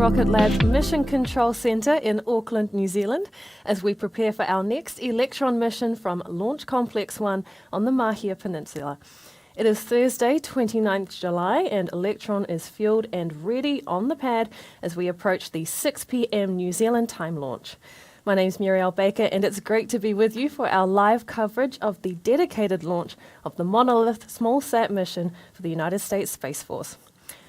Rocket Lab's Mission Control Centre in Auckland, New Zealand, as we prepare for our next Electron mission from Launch Complex 1 on the Mahia Peninsula. It is Thursday, 29th July, and Electron is fueled and ready on the pad as we approach the 6 p.m. New Zealand time launch. My name's Muriel Baker, and it's great to be with you for our live coverage of the dedicated launch of the Monolith SmallSat mission for the United States Space Force.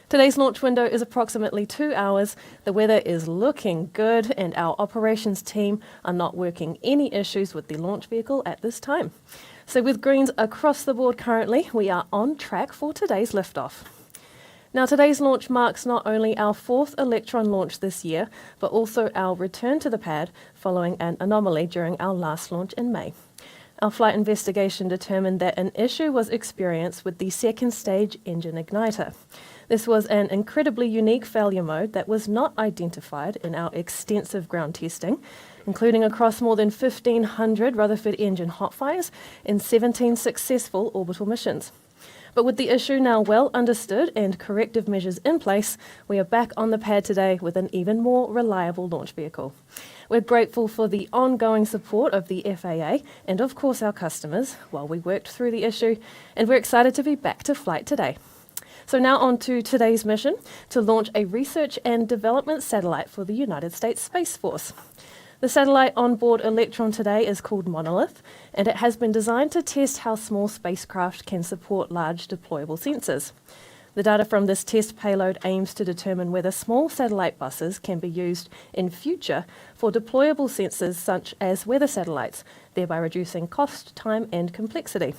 Today's launch window is approximately 2 hours. The weather is looking good, and our operations team are not working any issues with the launch vehicle at this time. So with greens across the board currently, we are on track for today's liftoff. Now, today's launch marks not only our 4th Electron launch this year, but also our return to the pad following an anomaly during our last launch in May. Our flight investigation determined that an issue was experienced with the second stage engine igniter. This was an incredibly unique failure mode that was not identified in our extensive ground testing, including across more than 1,500 Rutherford engine hot fires and 17 successful orbital missions. But with the issue now well understood and corrective measures in place, we are back on the pad today with an even more reliable launch vehicle. We're grateful for the ongoing support of the FAA and, of course, our customers while we worked through the issue, and we're excited to be back to flight today. So now on to today's mission, to launch a research and development satellite for the United States Space Force. The satellite on board Electron today is called Monolith, and it has been designed to test how small spacecraft can support large deployable sensors. The data from this test payload aims to determine whether small satellite buses can be used in future for deployable sensors such as weather satellites, thereby reducing cost, time, and complexity.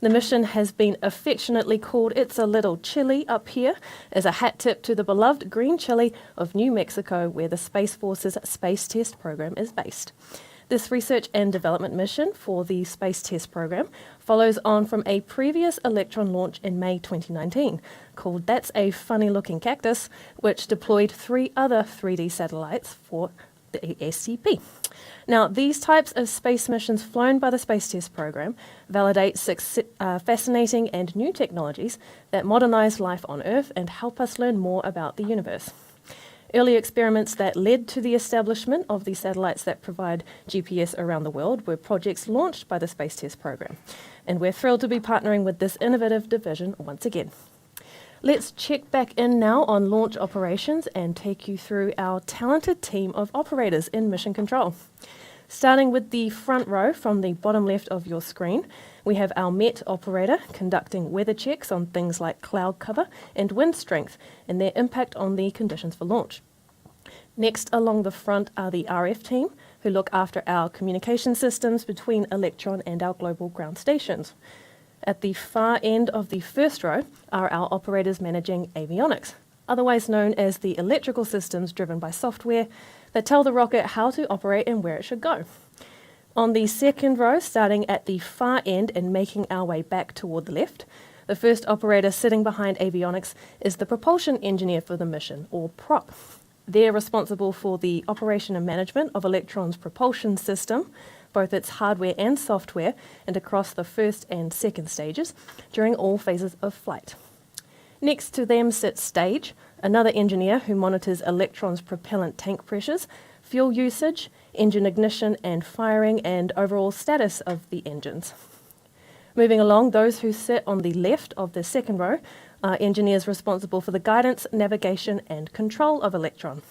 The mission has been affectionately called It's a Little Chile Up Here, as a hat tip to the beloved green Chile of New Mexico, where the Space Force's Space Test Program is based. This research and development mission for the Space Test Program follows on from a previous Electron launch in May 2019, called That's a Funny Looking Cactus, which deployed 3 other 3D satellites for the SCP. Now, these types of space missions flown by the Space Test Program validate fascinating and new technologies that modernize life on Earth and help us learn more about the universe. Early experiments that led to the establishment of the satellites that provide GPS around the world were projects launched by the Space Test Program, and we're thrilled to be partnering with this innovative division once again. Let's check back in now on launch operations and take you through our talented team of operators in mission control. Starting with the front row from the bottom left of your screen, we have our MET operator conducting weather checks on things like cloud cover and wind strength and their impact on the conditions for launch. Next along the front are the RF team, who look after our communication systems between Electron and our global ground stations. At the far end of the first row are our operators managing avionics, otherwise known as the electrical systems driven by software that tell the rocket how to operate and where it should go. On the second row, starting at the far end and making our way back toward the left, the first operator sitting behind avionics is the Propulsion Engineer for the mission, or PROP. They're responsible for the operation and management of Electron's propulsion system, both its hardware and software, and across the first and second stages during all phases of flight. Next to them sits Stage, another engineer who monitors Electron's propellant tank pressures, fuel usage, engine ignition and firing, and overall status of the engines. Moving along, those who sit on the left of the second row are engineers responsible for the guidance, navigation, and control of Electron.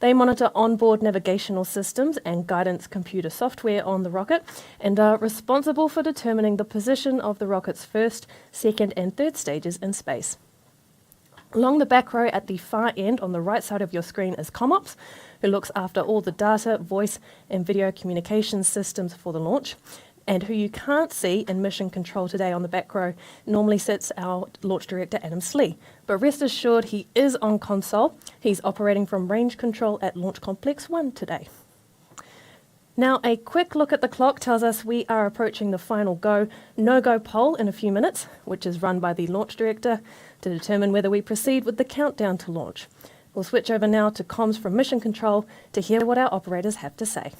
They monitor onboard navigational systems and guidance computer software on the rocket and are responsible for determining the position of the rocket's first, second, and third stages in space. Along the back row at the far end on the right side of your screen is ComOps, who looks after all the data, voice, and video communication systems for the launch, and who you can't see in mission control today on the back row normally sits our launch director, Adam Slee. But rest assured, he is on console. He's operating from range control at Launch Complex 1 today. Now, a quick look at the clock tells us we are approaching the final go, no-go poll in a few minutes, which is run by the launch director to determine whether we proceed with the countdown to launch. We'll switch over now to comms from mission control to hear what our operators have to say.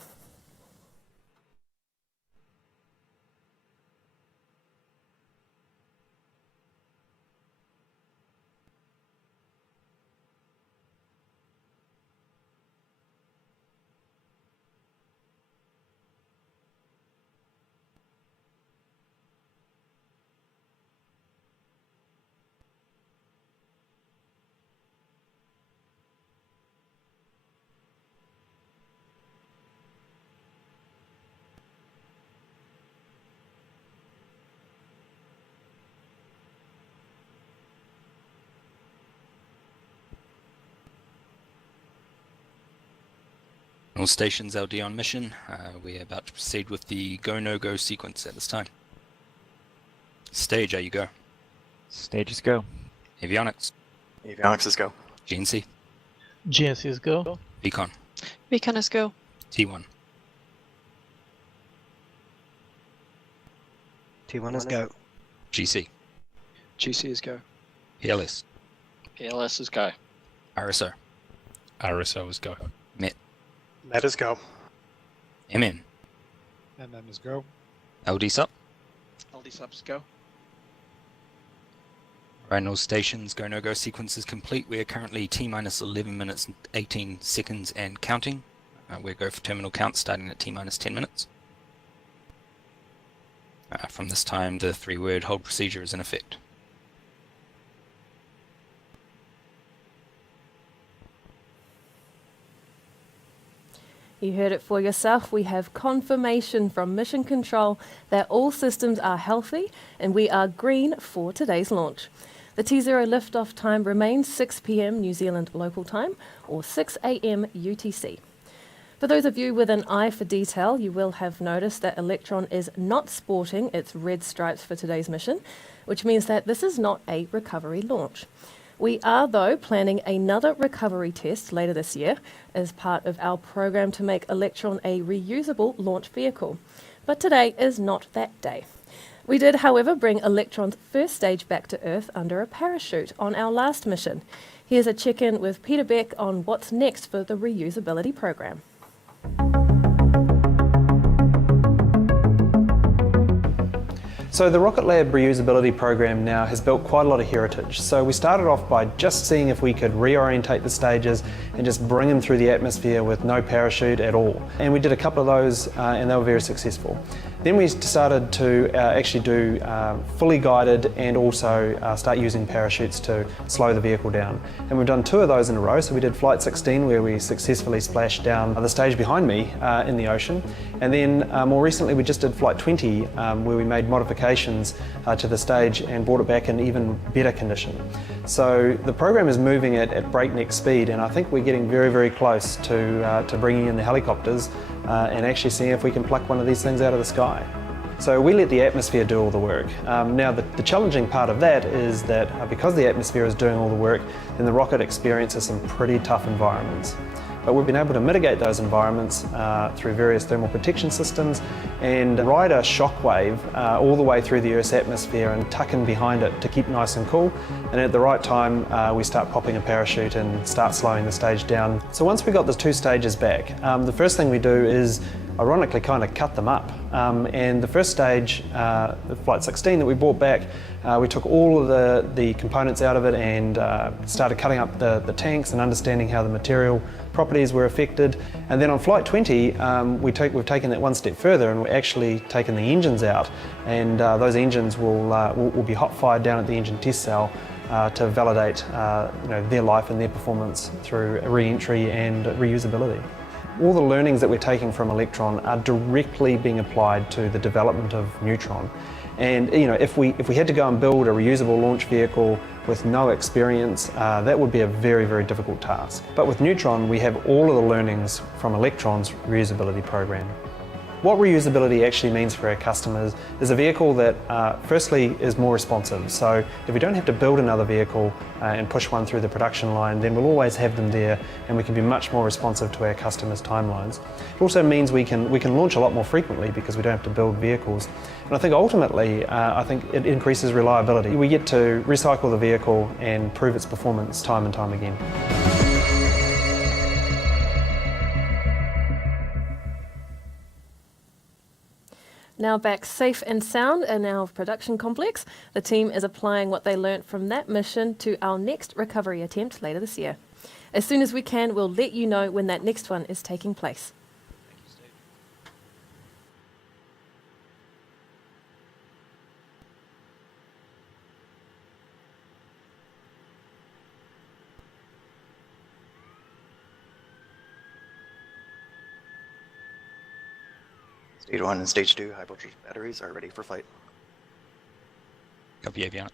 All stations LD on mission. We're about to proceed with the go, no go sequence at this time. Stage, you go. Stages go. Avionics. Avionics is go. GNC. GNC is go. Beacon. Beacon is go. T1. T1 is go. GC. GC is go. PLS. PLS is go. RSO. RSO is go. MET. Met is go. MM. MM is go. LD sub. LD subs go. Right, all stations go, no go sequence is complete. We are currently T-minus 11 minutes and 18 seconds and counting. We'll go for terminal count starting at T-minus 10 minutes. From this time, the 3-word hold procedure is in effect. You heard it for yourself. We have confirmation from Mission Control that all systems are healthy and we are green for today's launch. The T0 liftoff time remains 6 p.m. New Zealand local time or 6 a.m. UTC. For those of you with an eye for detail, you will have noticed that Electron is not sporting its red stripes for today's mission, which means that this is not a recovery launch. We are, though, planning another recovery test later this year as part of our program to make Electron a reusable launch vehicle. But today is not that day. We did, however, bring Electron's first stage back to Earth under a parachute on our last mission. Here's a check-in with Peter Beck on what's next for the reusability program. So the Rocket Lab reusability program now has built quite a lot of heritage. So we started off by just seeing if we could reorientate the stages and just bring them through the atmosphere with no parachute at all. And we did a couple of those and they were very successful. Then we started to actually do fully guided and also start using parachutes to slow the vehicle down. And we've done 2 of those in a row. So we did Flight 16 where we successfully splashed down the stage behind me in the ocean. And then more recently we just did Flight 20 where we made modifications to the stage and brought it back in even better condition. So the program is moving at breakneck speed and I think we're getting very, very close to bringing in the helicopters and actually seeing if we can pluck one of these things out of the sky. So we let the atmosphere do all the work. Now the challenging part of that is that because the atmosphere is doing all the work, then the rocket experiences some pretty tough environments. But we've been able to mitigate those environments through various thermal protection systems and ride a shockwave all the way through the Earth's atmosphere and tuck in behind it to keep nice and cool. And at the right time, we start popping a parachute and start slowing the stage down. So once we got the 2 stages back, the first thing we do is ironically kind of cut them up. And the first stage, the Flight 16 that we brought back, we took all of the components out of it and started cutting up the tanks and understanding how the material properties were affected. And then on Flight 20, we've taken that one step further and we're actually taken the engines out. And those engines will be hot fired down at the engine test cell to validate their life and their performance through re-entry and reusability. All the learnings that we're taking from Electron are directly being applied to the development of Neutron. And if we had to go and build a reusable launch vehicle with no experience, that would be a very, very difficult task. But with Neutron, we have all of the learnings from Electron's reusability program. What reusability actually means for our customers is a vehicle that firstly is more responsive. So if we don't have to build another vehicle and push one through the production line, then we'll always have them there and we can be much more responsive to our customers' timelines. It also means we can launch a lot more frequently because we don't have to build vehicles. And I think ultimately, I think it increases reliability. We get to recycle the vehicle and prove its performance time and time again. Now back safe and sound in our production complex, the team is applying what they learnt from that mission to our next recovery attempt later this year. As soon as we can, we'll let you know when that next one is taking place. Stage 1 and Stage 2 high voltage batteries are ready for flight. Copy avionics.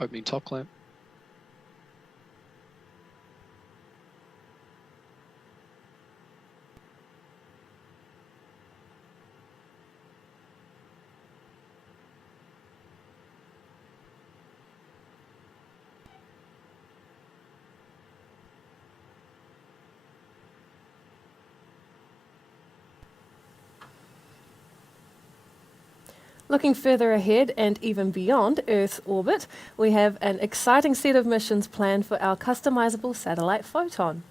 Opening top clamp. Looking further ahead and even beyond Earth's orbit, we have an exciting set of missions planned for our customizable satellite Photon.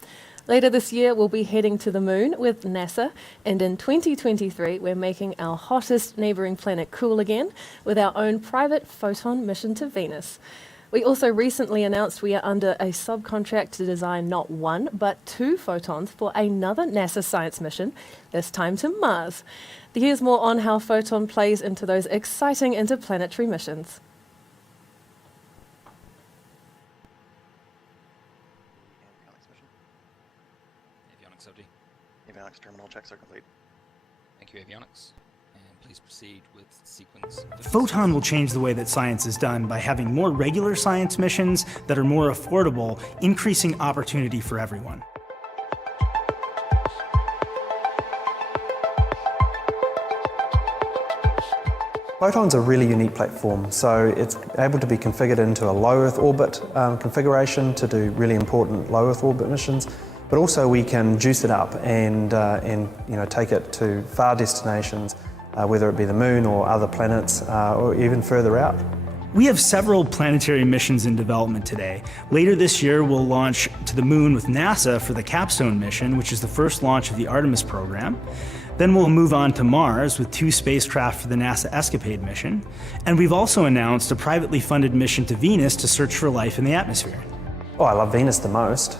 Later this year, we'll be heading to the moon with NASA, and in 2023, we're making our hottest neighbouring planet cool again with our own private Photon mission to Venus. We also recently announced we are under a subcontract to design not one, but 2 Photons for another NASA science mission, this time to Mars. Here's more on how Photon plays into those exciting interplanetary missions. Avionics LD. Avionics terminal checks are complete. Thank you, Avionics. And please proceed with sequence. Photon will change the way that science is done by having more regular science missions that are more affordable, increasing opportunity for everyone. Photon's a really unique platform, so it's able to be configured into a low Earth orbit configuration to do really important low Earth orbit missions, but also we can juice it up and take it to far destinations, whether it be the moon or other planets or even further out. We have several planetary missions in development today. Later this year, we'll launch to the moon with NASA for the Capstone mission, which is the first launch of the Artemis program. Then we'll move on to Mars with 2 spacecraft for the NASA Escapade mission. And we've also announced a privately funded mission to Venus to search for life in the atmosphere. Oh, I love Venus the most,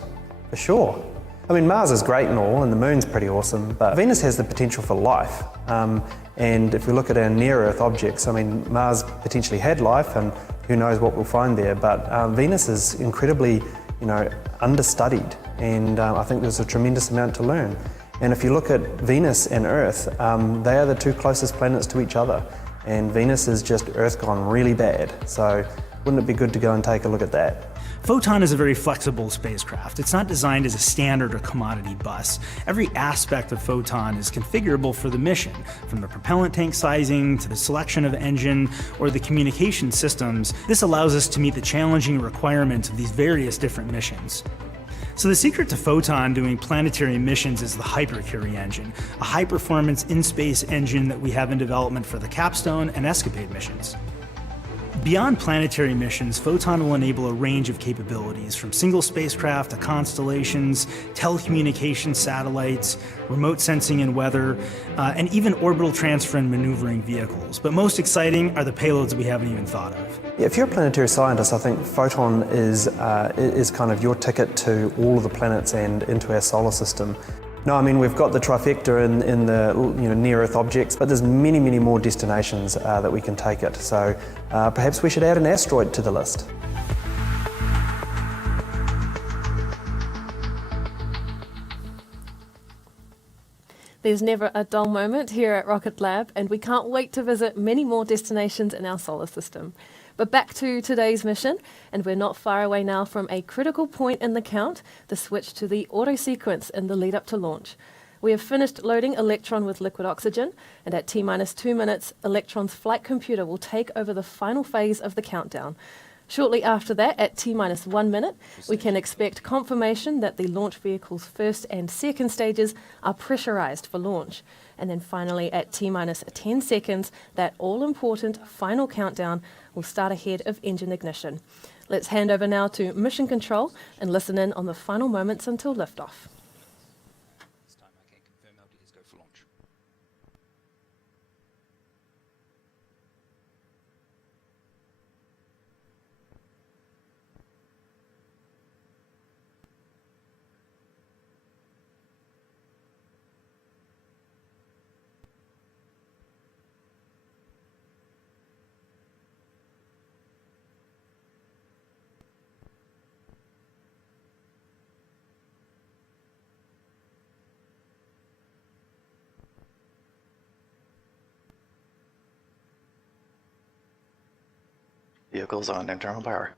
for sure. I mean, Mars is great and all, and the moon's pretty awesome, but Venus has the potential for life. And if we look at our near-Earth objects, I mean, Mars potentially had life, and who knows what we'll find there, but Venus is incredibly, understudied, and I think there's a tremendous amount to learn. And if you look at Venus and Earth, they are the 2 closest planets to each other, and Venus is just Earth gone really bad, so wouldn't it be good to go and take a look at that? Photon is a very flexible spacecraft. It's not designed as a standard or commodity bus. Every aspect of Photon is configurable for the mission, from the propellant tank sizing to the selection of engine or the communication systems. This allows us to meet the challenging requirements of these various different missions. So the secret to Photon doing planetary missions is the Hypercurie engine, a high-performance in-space engine that we have in development for the Capstone and Escapade missions. Beyond planetary missions, Photon will enable a range of capabilities, from single spacecraft to constellations, telecommunications satellites, remote sensing and weather, and even orbital transfer and maneuvering vehicles. But most exciting are the payloads we haven't even thought of. Yeah, if you're a planetary scientist, I think Photon is kind of your ticket to all of the planets and into our solar system. No, I mean, we've got the trifecta in the near-Earth objects, but there's many, many more destinations that we can take it. So perhaps we should add an asteroid to the list. There's never a dull moment here at Rocket Lab, and we can't wait to visit many more destinations in our solar system. But back to today's mission, and we're not far away now from a critical point in the count, the switch to the auto sequence in the lead up to launch. We have finished loading Electron with liquid oxygen, and at T-minus 2 minutes, Electron's flight computer will take over the final phase of the countdown. Shortly after that, at T-minus 1 minute, we can expect confirmation that the launch vehicle's first and second stages are pressurized for launch. And then finally, at T-minus 10 seconds, that all-important final countdown will start ahead of engine ignition. Let's hand over now to Mission Control and listen in on the final moments until liftoff. This time I can confirm LD is go for launch. Vehicles on internal power.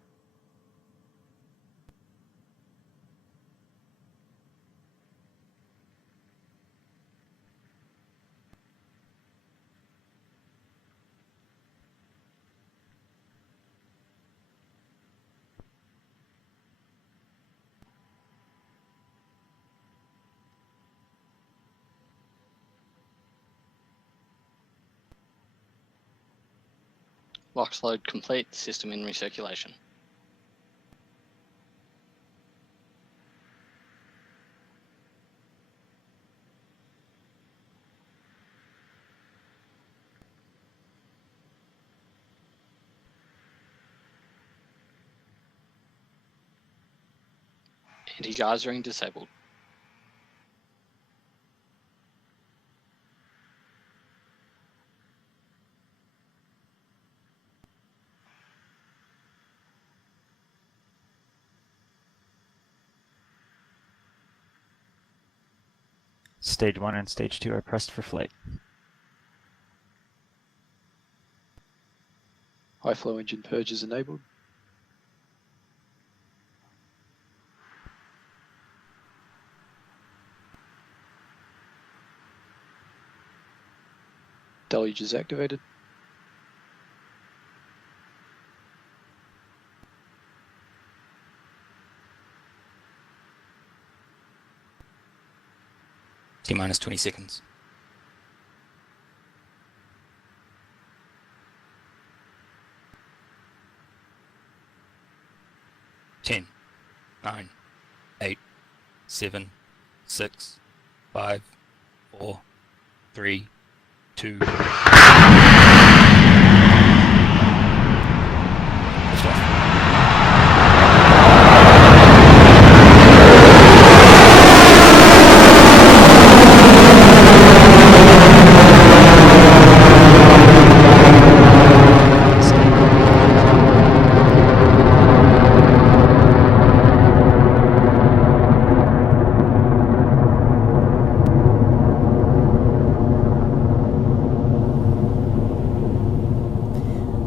LOX load complete. System in recirculation. Anti-geysering disabled. Stage 1 and Stage 2 are pressed for flight. High flow engine purge is enabled. Deluge is activated. T minus 20 seconds. Ten, 9, 8, 7, 6, 5, 4, 3, 2. Lift off.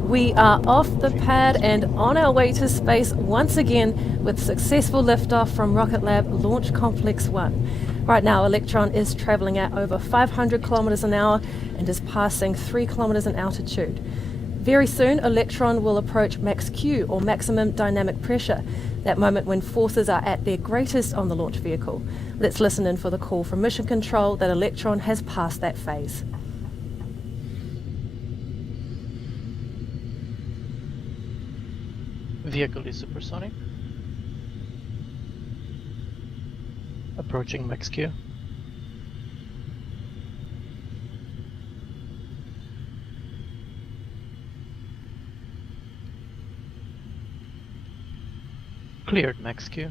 We are off the pad and on our way to space once again with successful liftoff from Rocket Lab Launch Complex 1. Right now, Electron is travelling at over 500 kilometres an hour and is passing 3 kilometres in altitude. Very soon, Electron will approach max Q, or maximum dynamic pressure, that moment when forces are at their greatest on the launch vehicle. Let's listen in for the call from Mission Control that Electron has passed that phase. Vehicle is supersonic. Approaching max Q. Cleared max Q.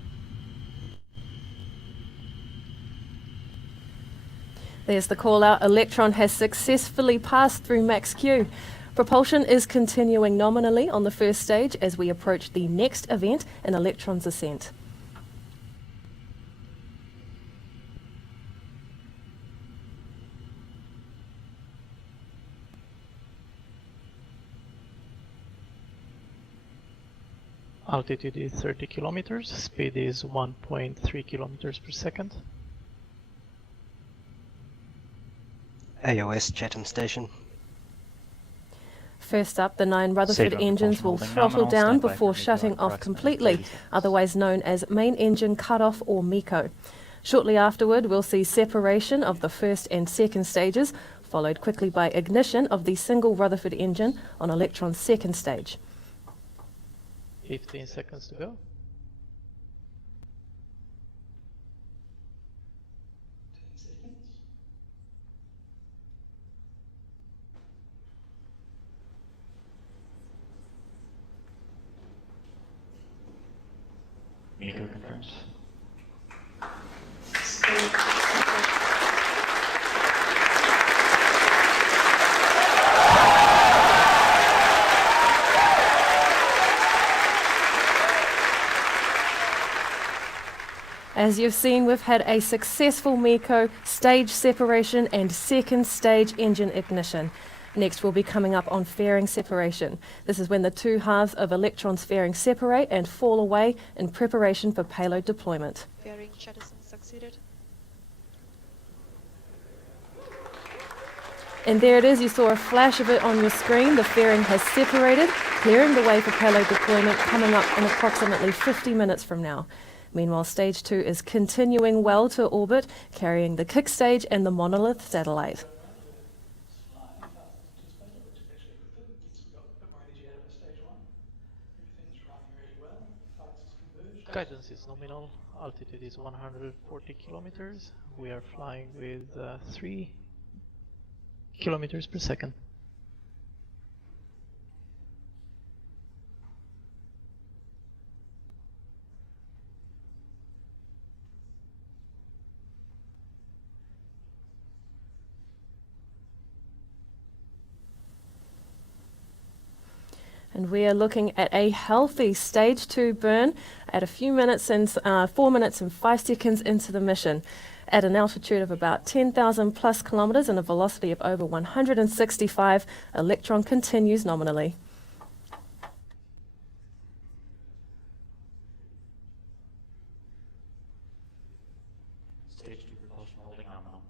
There's the call out. Electron has successfully passed through max Q. Propulsion is continuing nominally on the first stage as we approach the next event in Electron's ascent. Altitude is 30 kilometers, speed is 1.3 kilometers per second. AOS Chatham Station. First up, the 9 Rutherford Save engines will holding throttle nominal, down standby before for shutting refueling off approximately completely, 30 seconds. otherwise known as main engine cutoff or MECO. Shortly afterward, we'll see separation of the first and second stages, followed quickly by ignition of the single Rutherford engine on Electron's second stage. 15 seconds to go. MECO confirmed. As you've seen, we've had a successful MECO, stage separation and second stage engine ignition. Next, we'll be coming up on fairing separation. This is when the two halves of Electron's fairing separate and fall away in preparation for payload deployment. Battery Jettison succeeded. And there it is, you saw a flash of it on your screen. The fairing has separated, clearing the way for payload deployment coming up in approximately 50 minutes from now. Meanwhile, stage 2 is continuing well to orbit, carrying the kick stage and the monolith satellite. Guidance is nominal, altitude is 140 kilometers. We are flying with 3 kilometers per second. And we are looking at a healthy stage 2 burn at a few minutes and 4 minutes and 5 seconds into the mission. At an altitude of about 10,000 plus kilometers and a velocity of over 165, Electron continues nominally. Stage 2 propulsion holding nominal.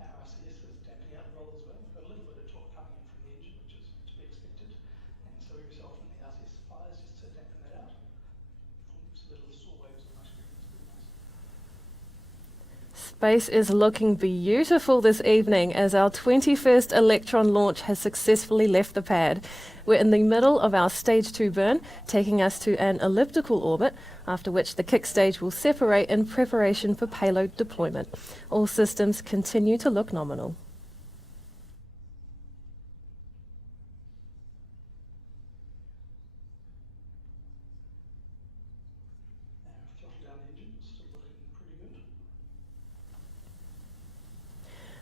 RCS is damping out the roll as well. We've got a little bit of torque coming in from the engine, which is to be expected. And so we resolve from the RCS fires just to dampen that out. So the little saw waves on my screen is pretty nice. Space is looking beautiful this evening as our 21st Electron launch has successfully left the pad. We're in the middle of our stage 2 burn, taking us to an elliptical orbit, after which the kick stage will separate in preparation for payload deployment. All systems continue to look nominal.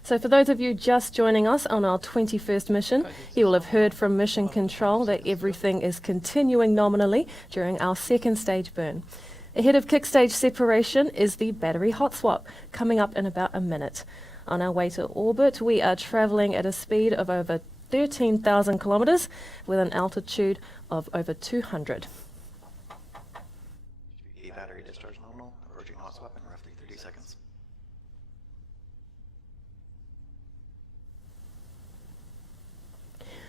So for those of you just joining us on our 21st mission, you will have heard from Mission Control that everything is continuing nominally during our second stage burn. Ahead of kick stage separation is the battery hot swap, coming up in about a minute. On our way to orbit, we are travelling at a speed of over 13,000 kilometres with an altitude of over 200. Battery discharge nominal, approaching hot swap in roughly 30 seconds.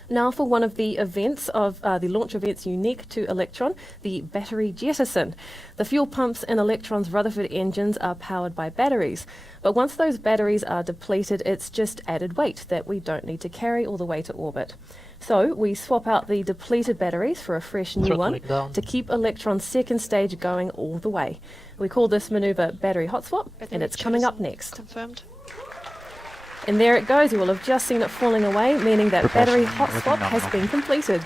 Now for one of the events of the launch events unique to Electron, the Battery Jettison. The fuel pumps in Electron's Rutherford engines are powered by batteries, but once those batteries are depleted, it's just added weight that we don't need to carry all the way to orbit. So we swap out the depleted batteries for a fresh new one to keep Electron's second stage going all the way. We call this maneuver Battery Hot Swap, and it's coming up next. Confirmed. And there it goes, you will have just seen it falling away, meaning that battery hot swap has been completed.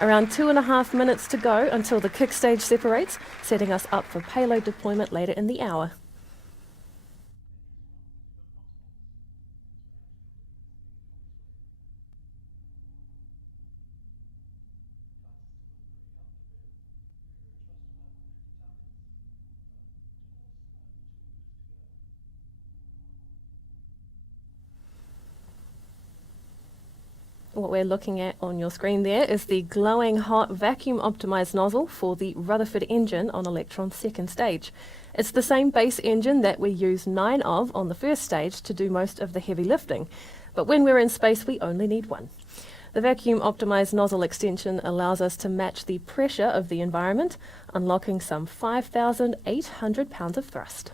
Around 2.5 minutes to go until the kick stage separates, setting us up for payload deployment later in the hour. What we're looking at on your screen there is the glowing hot vacuum optimized nozzle for the Rutherford engine on Electron's second stage. It's the same base engine that we used 9 of on the first stage to do most of the heavy lifting, but when we're in space we only need one. The vacuum optimized nozzle extension allows us to match the pressure of the environment, unlocking some 5,800 pounds of thrust.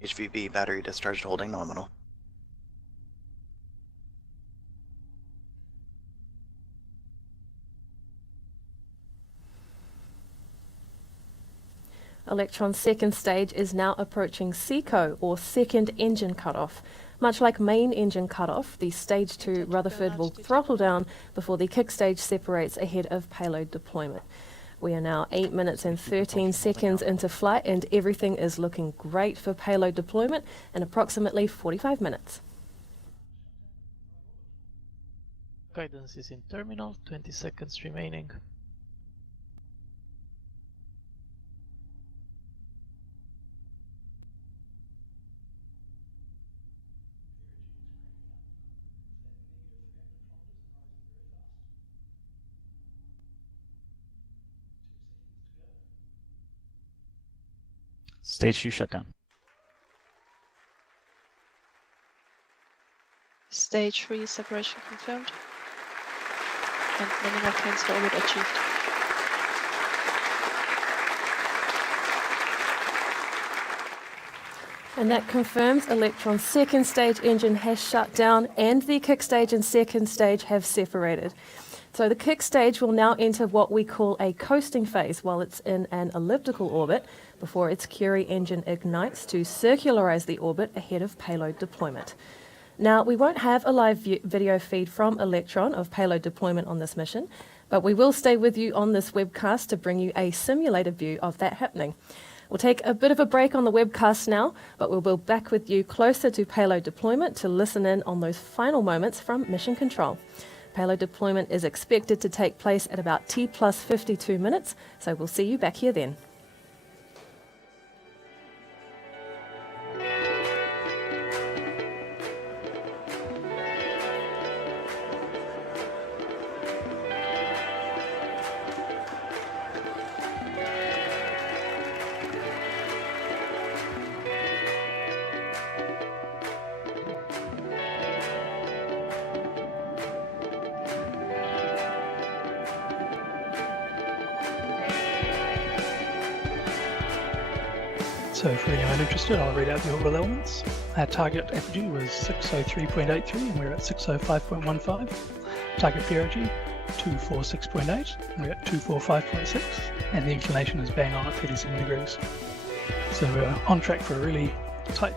HVB battery discharged holding nominal. Electron's second stage is now approaching SECO, or second engine cutoff. Much like main engine cutoff, the stage 2 Rutherford will throttle down before the kick stage separates ahead of payload deployment. We are now 8 minutes and 13 seconds into flight, and everything is looking great for payload deployment in approximately 45 minutes. Guidance is in terminal, 20 seconds remaining. Stage 2 shutdown. Stage 3 separation confirmed. And minimal cancel orbit achieved. And that confirms Electron's second stage engine has shut down and the kick stage and second stage have separated. So the kick stage will now enter what we call a coasting phase while it's in an elliptical orbit before its Curie engine ignites to circularize the orbit ahead of payload deployment. Now, we won't have a live video feed from Electron of payload deployment on this mission, but we will stay with you on this webcast to bring you a simulated view of that happening. We'll take a bit of a break on the webcast now, but we'll be back with you closer to payload deployment to listen in on those final moments from mission control. Payload deployment is expected to take place at about T plus 52 minutes, so we'll see you back here then. So for anyone interested, I'll read out the orbital elements. Our target apogee was 603.83 and we're at 605.15. Target perigee 246.8 and we're at 245.6. And the inclination is bang on at 37 degrees. So we're on track for a really tight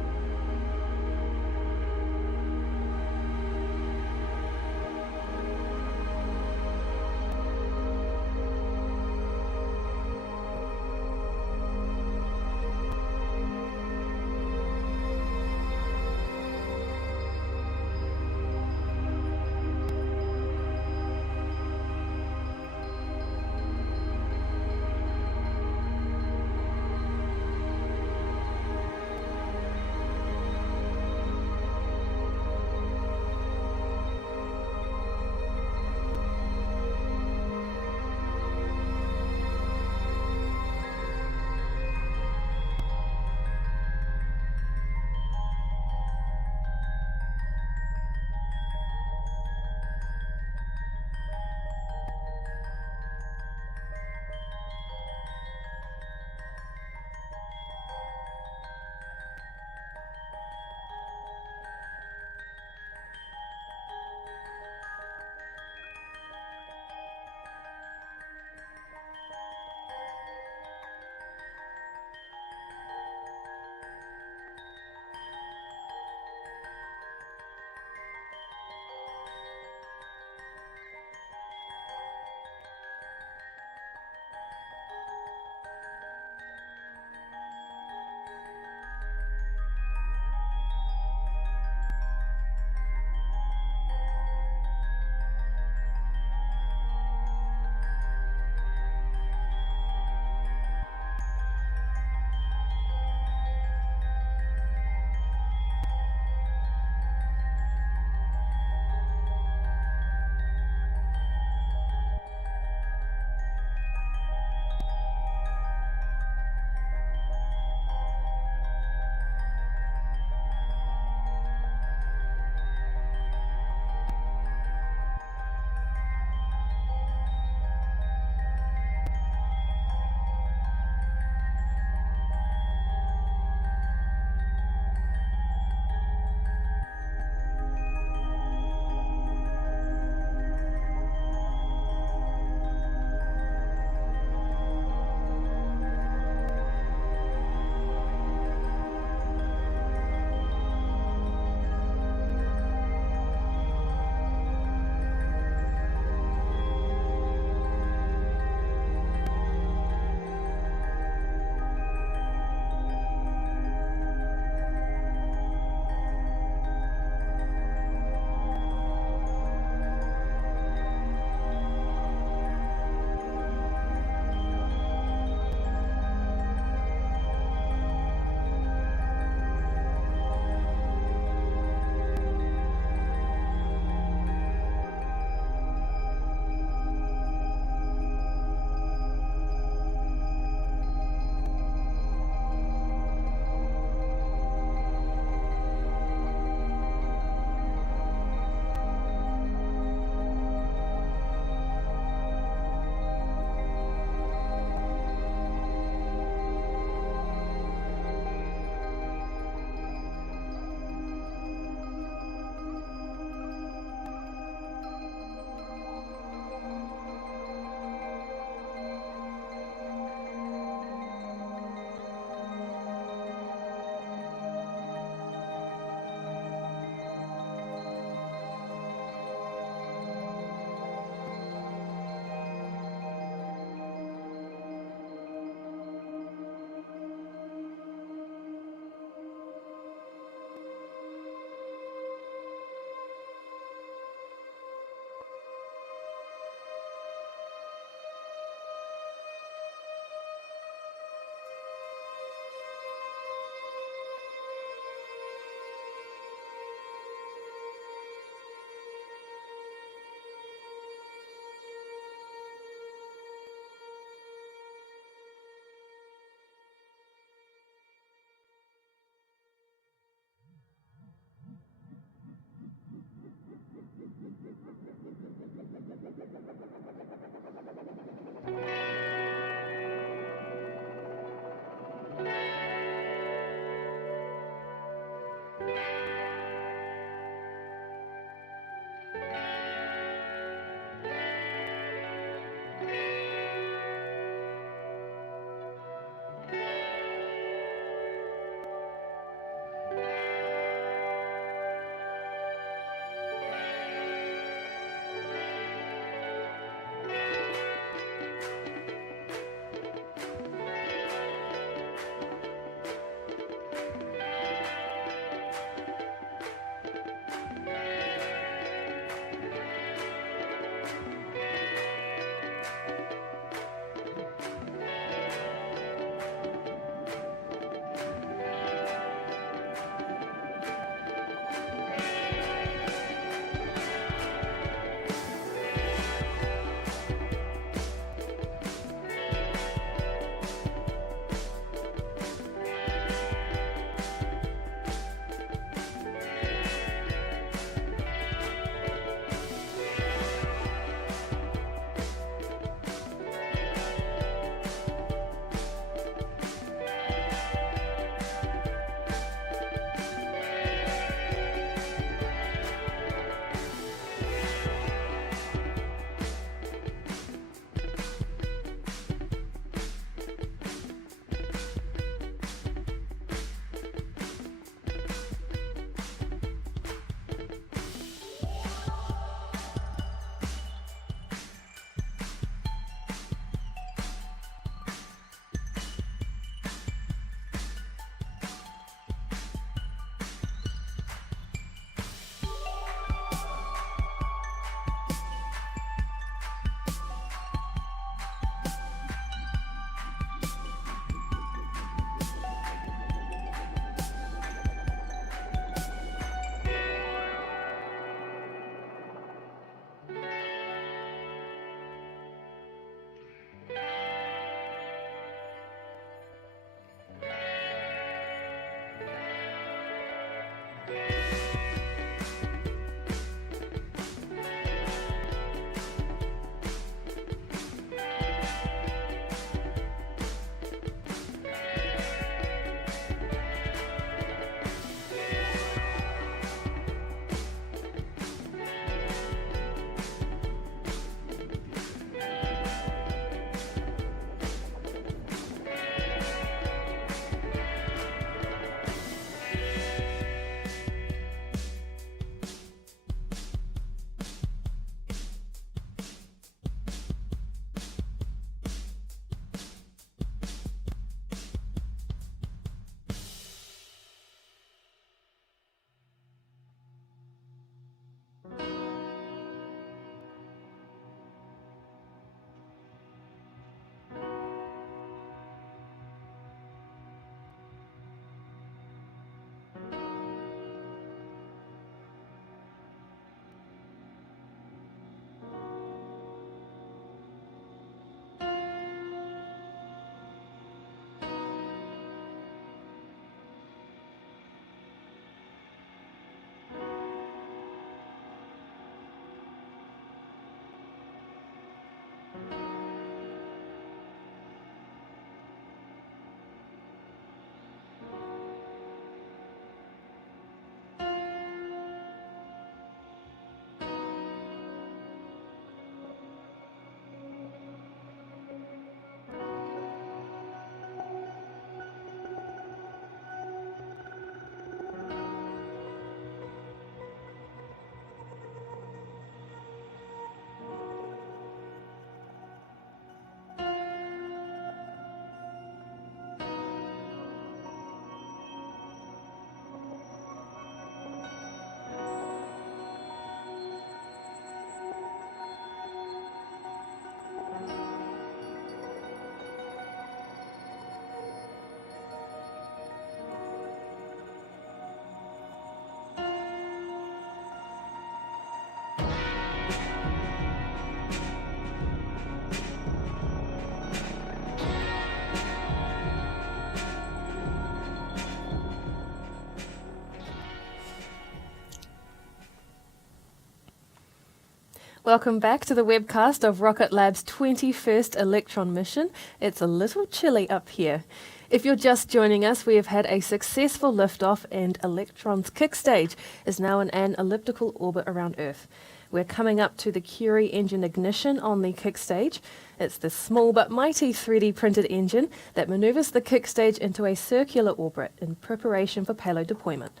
Welcome back to the webcast of Rocket Lab's 21st Electron mission. It's a little chilly up here. If you're just joining us, we have had a successful liftoff and Electron's kick stage is now in an elliptical orbit around Earth. We're coming up to the Curie engine ignition on the kick stage. It's the small but mighty 3D printed engine that maneuvers the kick stage into a circular orbit in preparation for payload deployment.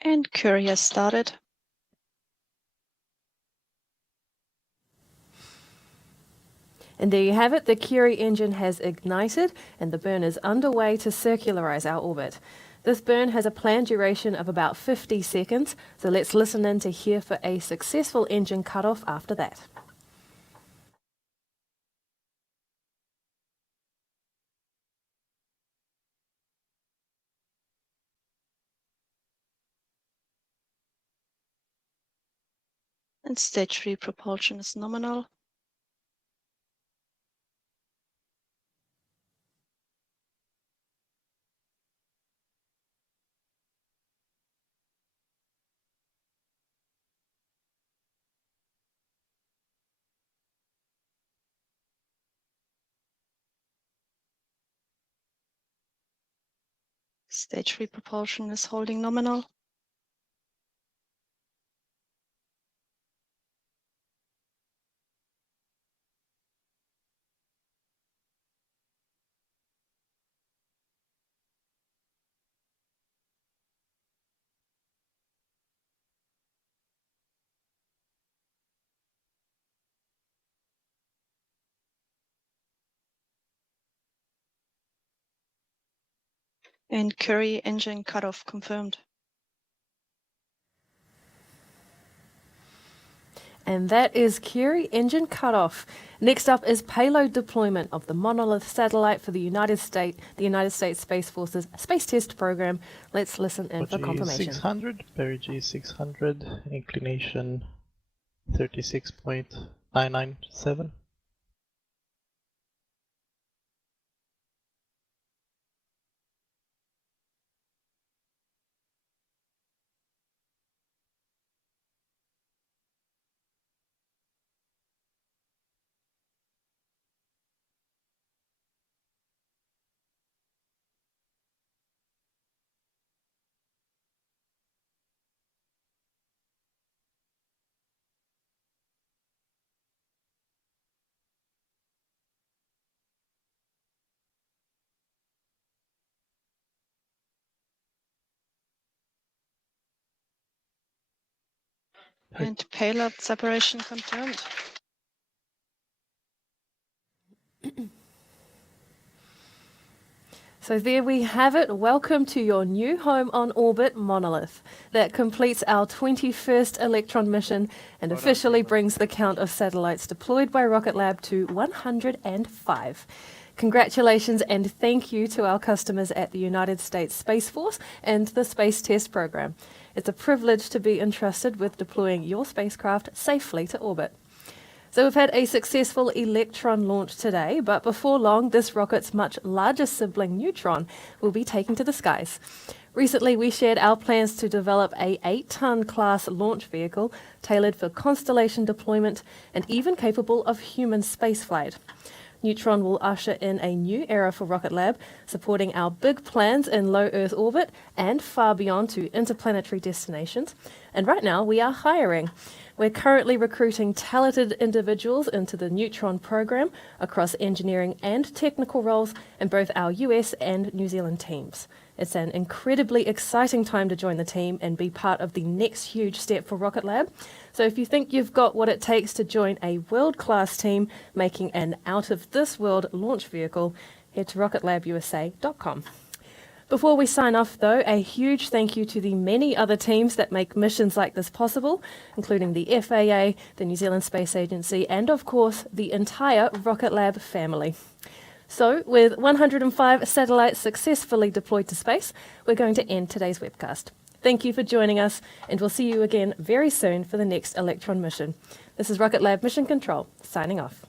And Curie has started. And there you have it, the Curie engine has ignited and the burn is underway to circularize our orbit. This burn has a planned duration of about 50 seconds, so let's listen in to hear for a successful engine cutoff after that. And stage 3 propulsion is nominal. Stage 3 propulsion is holding nominal. And Curie engine cutoff confirmed. And that is Curie engine cutoff. Next up is payload deployment of the monolith satellite for the United States Space Force's Space Test Program. Let's listen in for confirmation. 600, perigee 600, inclination 36.997. And payload separation confirmed. So there we have it. Welcome to your new home on orbit, Monolith. That completes our 21st Electron mission and officially brings the count of satellites deployed by Rocket Lab to 105. Congratulations and thank you to our customers at the United States Space Force and the Space Test Program. It's a privilege to be entrusted with deploying your spacecraft safely to orbit. So we've had a successful Electron launch today, but before long, this rocket's much larger sibling Neutron will be taken to the skies. Recently, we shared our plans to develop a 8-ton class launch vehicle tailored for constellation deployment and even capable of human spaceflight. Neutron will usher in a new era for Rocket Lab, supporting our big plans in low Earth orbit and far beyond to interplanetary destinations. And right now, we are hiring. We're currently recruiting talented individuals into the Neutron program across engineering and technical roles in both our US and New Zealand teams. It's an incredibly exciting time to join the team and be part of the next huge step for Rocket Lab. So if you think you've got what it takes to join a world-class team making an out-of-this-world launch vehicle, head to rocketlabusa.com. Before we sign off, though, a huge thank you to the many other teams that make missions like this possible, including the FAA, the New Zealand Space Agency, and of course, the entire Rocket Lab family. So, with 105 satellites successfully deployed to space, we're going to end today's webcast. Thank you for joining us, and we'll see you again very soon for the next Electron mission. This is Rocket Lab Mission Control, signing off.